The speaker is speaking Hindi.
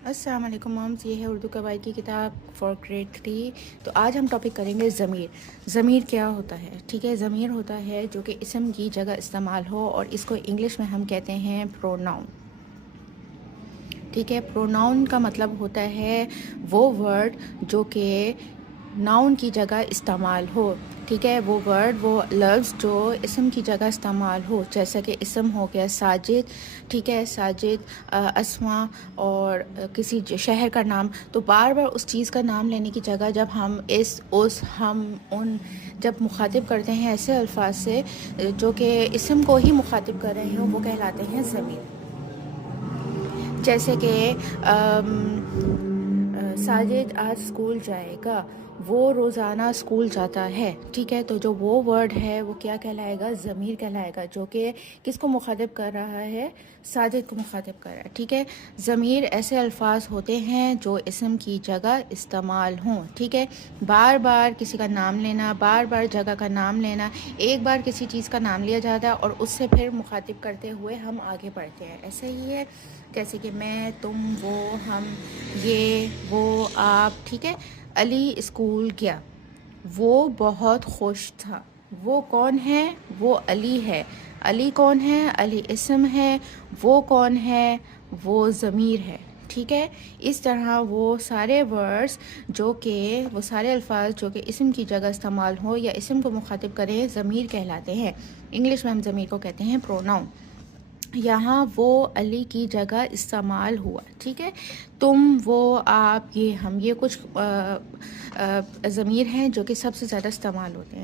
अस्सलाम वालेकुम मॉम्स, ये है उर्दू कवायद की किताब फॉर ग्रेड 3। तो आज हम टॉपिक करेंगे ज़मीर। ज़मीर क्या होता है? ठीक है, ज़मीर होता है जो कि इसम की जगह इस्तेमाल हो, और इसको इंग्लिश में हम कहते हैं प्रोनाउन। ठीक है, प्रोनाउन का मतलब होता है वो वर्ड जो कि नाउन की जगह इस्तेमाल हो। ठीक है, वो वर्ड, वो लफ्ज़ जो इसम की जगह इस्तेमाल हो, जैसा कि इसम हो गया साजिद। ठीक है, साजिद, अस्मा, और किसी शहर का नाम। तो बार बार उस चीज़ का नाम लेने की जगह जब हम इस, उस, हम, उन जब मुखातिब करते हैं ऐसे अल्फाज से जो कि इसम को ही मुखातिब कर रहे हो, वो कहलाते हैं ज़मीर। जैसे कि साजिद आज स्कूल जाएगा, वो रोज़ाना स्कूल जाता है। ठीक है, तो जो वो वर्ड है वो क्या कहलाएगा? ज़मीर कहलाएगा, जो कि किसको मुखातिब कर रहा है? साजिद को मुखातिब कर रहा है। ठीक है, ज़मीर ऐसे अल्फाज होते हैं जो इसम की जगह इस्तेमाल हों। ठीक है, बार बार किसी का नाम लेना, बार बार जगह का नाम लेना, एक बार किसी चीज़ का नाम लिया जाता है और उससे फिर मुखातिब करते हुए हम आगे बढ़ते हैं। ऐसे ही है जैसे कि मैं, तुम, वो, हम, ये, वो, आप। ठीक है, अली स्कूल गया, वो बहुत खुश था। वो कौन है? वो अली है। अली कौन है? अली इसम है। वो कौन है? वो ज़मीर है। ठीक है, इस तरह वो सारे वर्ड्स जो कि वो सारे अल्फाज जो कि इसम की जगह इस्तेमाल हो या इसम को मुखातिब करें, ज़मीर कहलाते हैं। इंग्लिश में हम ज़मीर को कहते हैं प्रोनाउन। यहाँ वो अली की जगह इस्तेमाल हुआ। ठीक है, तुम, वो, आप, ये, हम, ये कुछ ज़मीर हैं जो कि सबसे ज़्यादा इस्तेमाल होते हैं।